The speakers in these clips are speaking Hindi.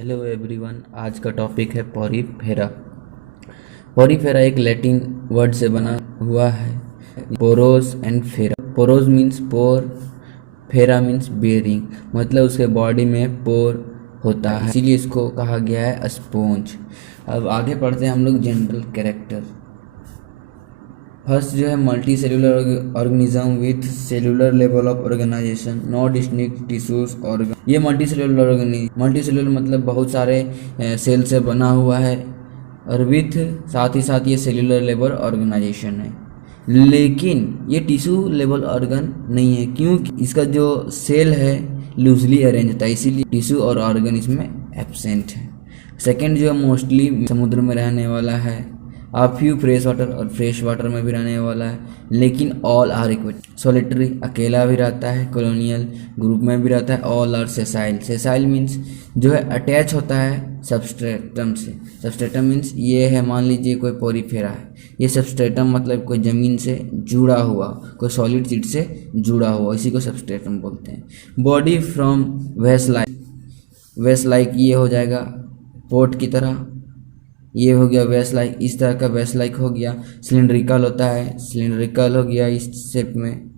हेलो एवरीवन, आज का टॉपिक है पॉरीफेरा। पॉरीफेरा एक लैटिन वर्ड से बना हुआ है, पोरोस एंड फेरा। पोरोस मीन्स पोर, फेरा मीन्स बेरिंग, मतलब उसके बॉडी में पोर होता है, इसीलिए इसको कहा गया है स्पॉन्ज। अब आगे पढ़ते हैं हम लोग जनरल कैरेक्टर। फर्स्ट जो है multi cellular organism with cellular level of organisation, no distinct tissues organ. ये मल्टी सेलुलर मतलब बहुत सारे सेल से बना हुआ है, और विथ साथ ही साथ ये सेलुलर लेवल ऑर्गेनाइजेशन है, लेकिन ये टिश्यू लेवल ऑर्गन नहीं है, क्योंकि इसका जो सेल है लूजली अरेंज होता है, इसीलिए टिश्यू और ऑर्गन इसमें एब्सेंट है। सेकेंड जो है मोस्टली समुद्र में रहने वाला है, आ फ्यू फ्रेश वाटर, और फ्रेश वाटर में भी रहने वाला है, लेकिन ऑल आर इक्वेट। सोलिटरी अकेला भी रहता है, कॉलोनियल ग्रुप में भी रहता है, all are sessile. Sessile means जो है अटैच होता है सबस्ट्रेटम से। सबस्ट्रेटम मीन्स ये है, मान लीजिए कोई पोरीफेरा है, ये सबस्ट्रेटम मतलब कोई ज़मीन से जुड़ा हुआ, कोई सॉलिड चीज से जुड़ा हुआ, इसी को सबस्ट्रेटम बोलते हैं। बॉडी फ्रॉम वेस्ट लाइक ये हो जाएगा पोर्ट की तरह, ये हो गया वेस्ट लाइक, इस तरह का वेस्ट लाइक हो गया। सिलिंड्रिकल होता है, सिलिंड्रिकल हो गया इस शेप में,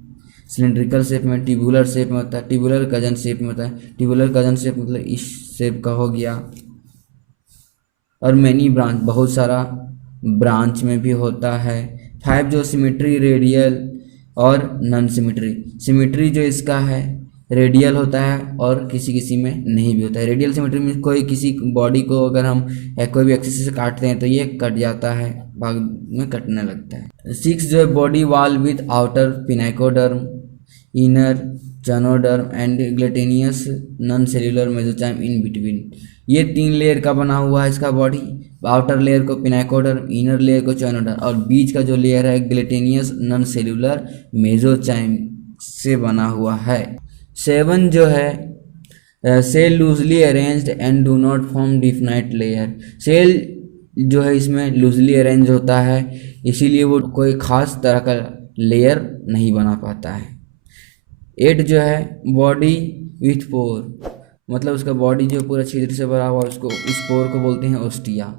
सिलिंड्रिकल शेप में। ट्यूबुलर शेप में होता है, ट्यूबुलर कजन शेप में होता है, ट्यूबुलर कजन शेप मतलब इस शेप का हो गया। और मैनी ब्रांच, बहुत सारा ब्रांच में भी होता है। फाइव जो सिमेट्री, रेडियल और नॉन सिमेट्री। सिमेट्री जो इसका है रेडियल होता है और किसी किसी में नहीं भी होता है। रेडियल सिमेट्री में कोई किसी बॉडी को अगर हम कोई भी एक्सिस से काटते हैं तो ये कट जाता है, भाग में कटने लगता है। सिक्स जो है body wall with outer pinacoderm, inner choanoderm and gelatinous non cellular mesenchyme in between. ये 3 लेयर का बना हुआ है इसका बॉडी। आउटर लेयर को पिनाइकोडर्म, इनर लेयर को चैनोडर्म, और बीच का जो लेयर है ग्लूटेनियस नॉन सेल्यूलर मेसोचाइम से बना हुआ है। 7 जो है cell loosely arranged and do not form definite layer. Cell जो है इसमें लूजली अरेंज होता है, इसीलिए वो कोई खास तरह का लेयर नहीं बना पाता है। 8 जो है बॉडी विथ पोर, मतलब उसका बॉडी जो पूरा छिद्र से भरा हुआ, उसको उस पोर को बोलते हैं ostia.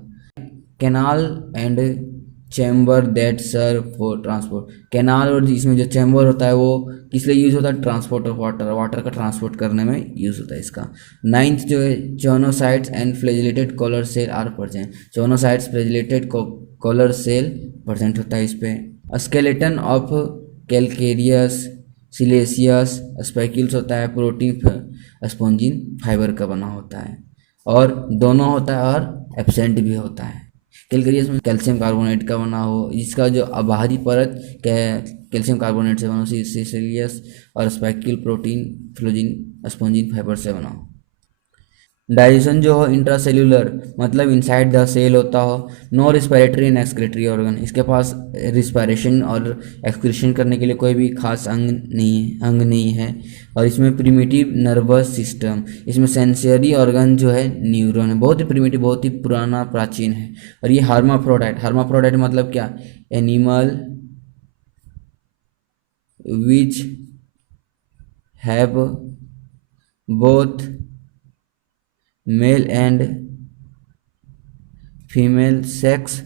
Canal and chamber that serve for transport. Canal और इसमें जो चैम्बर होता है वो किस लिए यूज़ होता है? ट्रांसपोर्ट ऑफ वाटर, वाटर का ट्रांसपोर्ट करने में यूज़ होता है इसका। 9th जो है choanocytes and flagellated collar cell are present. Choanocytes flagellated collar cell present होता है इस पर। Skeleton of calcareous siliceous spicules होता है, प्रोटीन स्पॉन्जिन फाइबर का बना होता है, और दोनों होता है और एब्सेंट भी होता है। कैलकेरियस में कैल्शियम कार्बोनेट का बना हो, जिसका जो बाहरी परत कैल्शियम कार्बोनेट से बना हो। सिलियस और स्पाइक्यूल प्रोटीन फ्लोजिन स्पॉन्जिन फाइबर से बना हो। डाइजेशन जो हो इंट्रासेल्यूलर, मतलब इनसाइड द सेल होता हो। No respiratory and excretory organ, इसके पास रिस्पायरेशन और एक्सक्रीशन करने के लिए कोई भी खास अंग नहीं है। और इसमें प्रिमिटिव नर्वस सिस्टम, इसमें सेंसरी ऑर्गन जो है न्यूरॉन है, बहुत ही प्रिमिटिव, बहुत ही पुराना प्राचीन है। और ये हार्माफ्रोडाइट, हार्माफ्रोडाइट मतलब क्या? Animal which have both male and female sex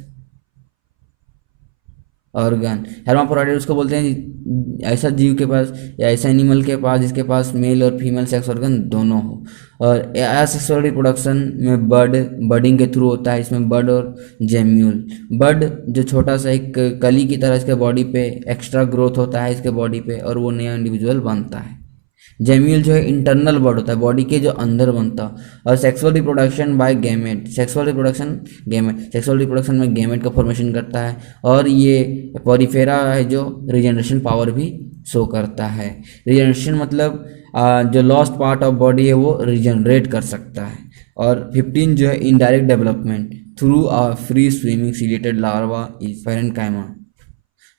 organ. Hermaphrodite उसको बोलते हैं ऐसा जीव के पास या ऐसा एनिमल के पास जिसके पास मेल और फीमेल सेक्स ऑर्गन दोनों हो। और एसेक्सुअल रिप्रोडक्शन में बर्डिंग के थ्रू होता है, इसमें बर्ड और जेम्यूल। बर्ड जो छोटा सा एक कली की तरह इसके बॉडी पे एक्स्ट्रा ग्रोथ होता है इसके बॉडी पे, और वो नया इंडिविजुअल बनता है। जेम्यूल जो है इंटरनल बर्ड होता है, बॉडी के जो अंदर बनता। और sexual reproduction by gamete, sexual reproduction में गैमेट का फॉर्मेशन करता है। और ये पॉरीफेरा है जो रिजेनरेशन पावर भी शो करता है। रिजेनरेशन मतलब जो लॉस्ट पार्ट ऑफ बॉडी है वो रिजेनरेट कर सकता है। और 15 जो है indirect development through a free swimming chelated larva is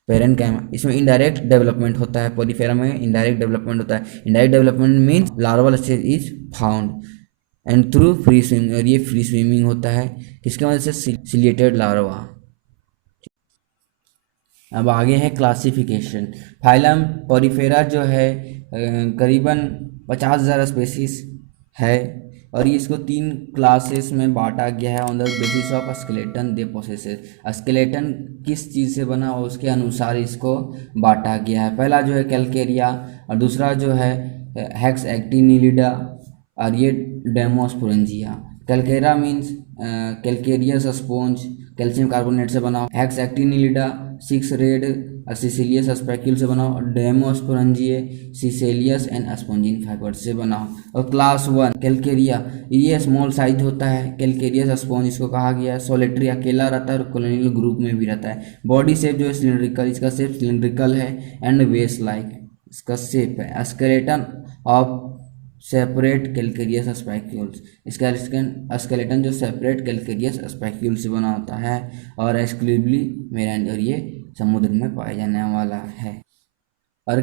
parenchyma, इसमें इनडायरेक्ट डेवलपमेंट होता है। पॉलीफेरा में इनडायरेक्ट डेवलपमेंट होता है। Indirect development means larval stage is found and through free swimming, और ये फ्री स्विमिंग होता है किसके वजह से? Chelated larva. अब आगे है क्लासिफिकेशन। फाइलम पॉरीफेरा जो है करीबन 50,000 स्पेसीज है। और ये इसको 3 क्लासेस में बांटा गया है on the basis of skeleton they possesses. Skeleton किस चीज़ से बना हो उसके अनुसार इसको बांटा गया है। पहला जो है कैलकेरिया और दूसरा जो है हेक्स एक्टिनिलिडा और ये Demospongiae. Calcarea means calcareous sponge calcium carbonate से बना। हेक्स एक्टिनिलिडा 6 रेड सिसिलियस स्पैक्यूल से बना। डेमोस्पोरेंजिया सिसिलियस एंड स्पॉन्जिन फाइबर से बना। और क्लास 1 कैलकेरिया, ये स्मॉल साइज होता है। कैलकेरियस स्पॉन्ज इसको कहा गया है। सॉलिटरी अकेला रहता है और कॉलोनियल ग्रुप में भी रहता है। बॉडी शेप जो है सिलिंड्रिकल, इसका शेप सिलिंड्रिकल है एंड वेस लाइक इसका शेप है। स्केलेटन ऑफ सेपरेट कैलकेरियस स्पैक्यूल्स, इसका स्केलेटन जो सेपरेट कैलकेरियस स्पैक्यूल से बना होता है और एक्सक्लूसिवली मेराइन, और ये समुद्र में पाया जाने वाला है। और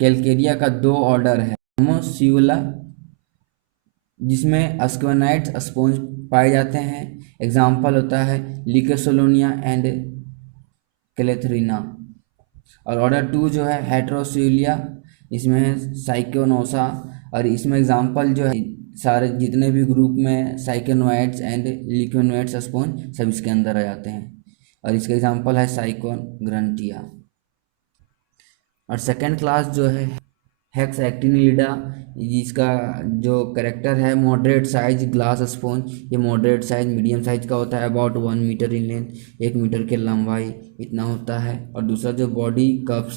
कैलकेरिया का 2 ऑर्डर है। हेमोसियुला जिसमें अस्क्वेनाइट स्पॉन्ज पाए जाते हैं। एग्जाम्पल होता है लिकेसोलोनिया एंड कैलेथरीना। और ऑर्डर 2 जो है हेट्रोसिलिया, इसमें है साइकोनोसा और इसमें एग्जाम्पल जो है सारे जितने भी ग्रुप में साइकोनोइड्स एंड लिकोनोइड्स स्पॉन्ज सब इसके अंदर आ जाते हैं। और इसका एग्जाम्पल है साइकोन ग्रंटिया। और सेकेंड क्लास जो है हेक्स एक्टिनिलिडा, जिसका जो करेक्टर है मॉडरेट साइज ग्लास स्पॉन्ज। ये मॉडरेट साइज मीडियम साइज का होता है, about 1 metre in length, 1 metre के लंबाई इतना होता है। और दूसरा जो बॉडी कप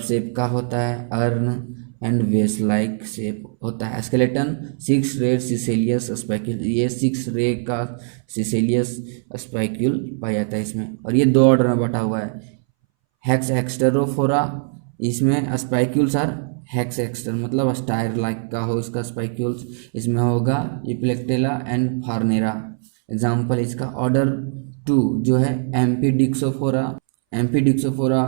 शेप का होता है, अर्न एंड वेस लाइक शेप होता है। स्केलेटन 6 रेड सिसेलियस स्पैक्यूल, ये 6 रे का सिसेलियस स्पैक्यूल पाया जाता है इसमें। और ये 2 ऑर्डर में बटा हुआ है। हेक्स एक्स्टेरोफोरा, इसमें स्पैक्यूल्स आर हेक्स एक्स्टर मतलब स्टायर लाइक का हो इसका स्पैक्यूल्स। इसमें होगा इप्लेक्टेला एंड फार्नेरा। एग्जाम्पल इसका ऑर्डर 2 जो है एम्फीडिक्सोफोरा। एम्फीडिक्सोफोरा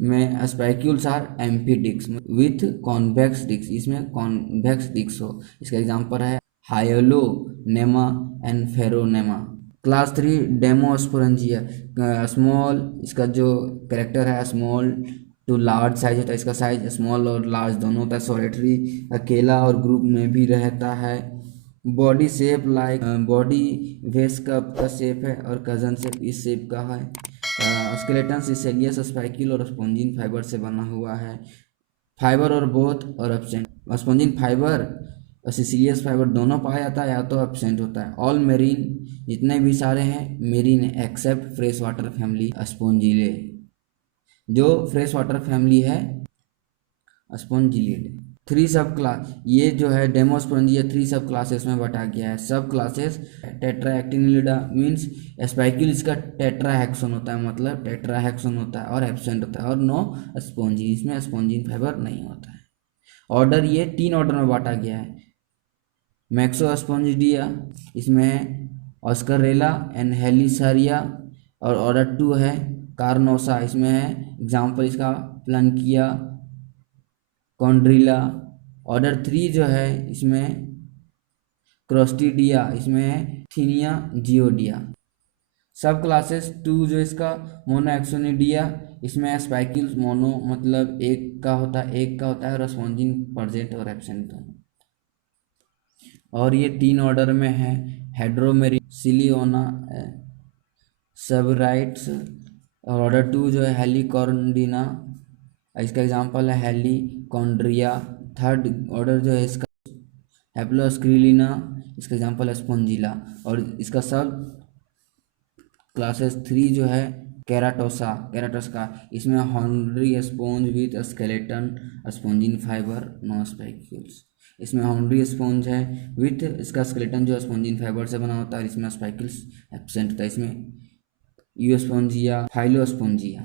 में स्पैक्यूल्स आर एम्फीडिक्स विथ कॉन्वेक्स डिक्स, इसमें कॉन्वेक्स डिक्स हो। इसका एग्जाम्पल है हायोलोनेमा एंड फेरोनेमा। क्लास 3 डेमोस्पोरेंजिया, स्मॉल, इसका जो करेक्टर है स्मॉल टू लार्ज साइज होता है। इसका साइज स्मॉल और लार्ज दोनों होता है। सॉलिटरी अकेला और ग्रुप में भी रहता है। बॉडी शेप लाइक बॉडी वेस कप का शेप है और कजन शेप इस शेप का है। स्केलेटन सिसेलियस स्पाइकिल और स्पॉन्जिन फाइबर से बना हुआ है। फाइबर और बोथ और एब्सेंट, स्पॉन्जिन फाइबर और सिसिलियस फाइबर दोनों पाया जाता है या तो एब्सेंट होता है। ऑल मेरीन, जितने भी सारे हैं marine except fresh water family Spongillidae, जो फ्रेश वाटर फैमिली है स्पॉन्जिलिड। 3 सब क्लास, ये जो है डेमोस्पोरेंजिया 3 सब क्लासेस में बटा गया है। सब क्लासेस टेट्राएक्टिनिलिडा मीन्स स्पाइक्यूल इसका टेट्राहेक्सोन होता है, मतलब टेट्राहेक्सोन होता है और एब्सेंट होता है। और नो स्पॉन्जिन, इसमें स्पॉन्जिन फाइबर नहीं होता है। ऑर्डर ये 3 ऑर्डर में बांटा गया है। मैक्सोस्पोंजिडिया, इसमें ऑस्करेला एंड हेलिसारिया। और ऑर्डर 2 है कार्नोसा, इसमें है एग्जाम्पल इसका प्लनकिया कॉन्ड्रिला। ऑर्डर 3 जो है इसमें क्रोस्टिडिया, इसमें है थीनिया जियोडिया। सब क्लासेस 2 जो इसका मोनोएक्सोनिडिया, इसमें स्पाइक्यूल्स मोनो मतलब एक का होता है और स्पॉन्जिन प्रेजेंट और एब्सेंट दोनों। और ये 3 ऑर्डर में है हेड्रोमेरी सिलियोना सबराइट्स। और ऑर्डर 2 जो है हेलिकॉर्डिना, इसका एग्जांपल है हेलिकॉन्ड्रिया। थर्ड ऑर्डर जो है इसका हेप्लोस्क्रिलिना, इसका एग्जांपल है स्पॉन्जिला। और इसका सब क्लासेस 3 जो है केराटोसा का, इसमें horny sponge with skeleton spongin fibre no spicules. इसमें हॉर्नरी स्पॉन्ज है विथ इसका स्केलेटन जो स्पॉन्जिन फाइबर से बना होता है, इसमें स्पाइक्यूल्स एब्सेंट होता है। इसमें यूस्पोंजिया फाइलोस्पोंजिया।